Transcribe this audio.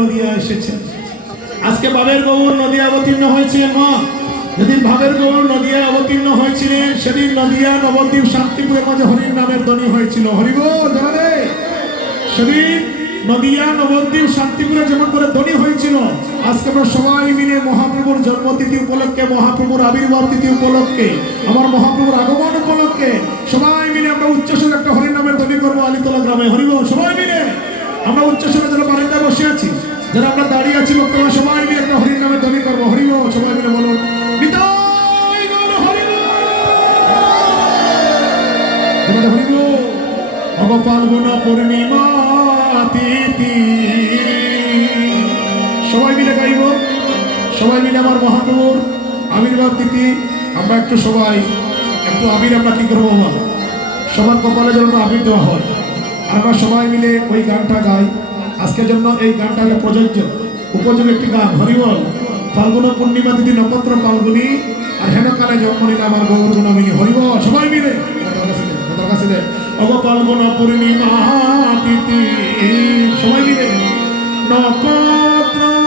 নদিয়া এসেছে। আজকে বাবের গৌর অবতীর্ণ হয়েছে, মা। যেদিন ভাবের গৌর নদিয়া অবতীর্ণ হয়েছিলেন, সেদিন নদিয়া নবদ্বীপ শান্তিপুরের মাঝে হরির নামের ধ্বনি হয়েছিল। সেদিন নদিয়া নবদ্বীপ শান্তিপুরে যেমন করে ধ্বনি হয়েছিল, আজকে আমরা সবাই মিলে মহাপ্রভুর জন্মতিথি উপলক্ষে, মহাপ্রভুর আবির্ভাব তিথি উপলক্ষে, আমার মহাপ্রভুর আগমন উপলক্ষে সবাই মিলে আমরা উচ্চস্বরে একটা হরির নামের ধ্বনি করব আলিতলা গ্রামে। হরিব, সবাই মিলে। আমরা উচ্চ উচ্চস্বরে যারা বারান্দায় বসে আছি যারা আমরা দাঁড়িয়ে আছি বর্তমানে সবাই মিলে একটা হরির নামে ধ্বনি করব। হরিব সবাই মিলে অগ ফাল্গুন পূর্ণিমা তিথি। সবাই মিলে গাইব, সবাই মিলে আমার মহাপ্রভুর আবির্ভাব তিথি। আমরা একটু সবাই, একটু আবির আমরা কি করব সবার কপালে যেন আবির দেওয়া হয়। আমরা সবাই মিলে ওই গানটা গাই। আজকের জন্য এই গানটা হলো প্রযোজ্য। উপযোগী একটি গান, হরিবল। ফাল্গুন পূর্ণিমা দিদি নক্ষত্র ফাল্গুনি। আর হেন কালে জন্মনি আমার গৌর গুণামিনী হরিবল। সবাই মিলে। কথার অগ ফাল্গুন পূর্ণিমা সবাই মিলে। নক্ষত্র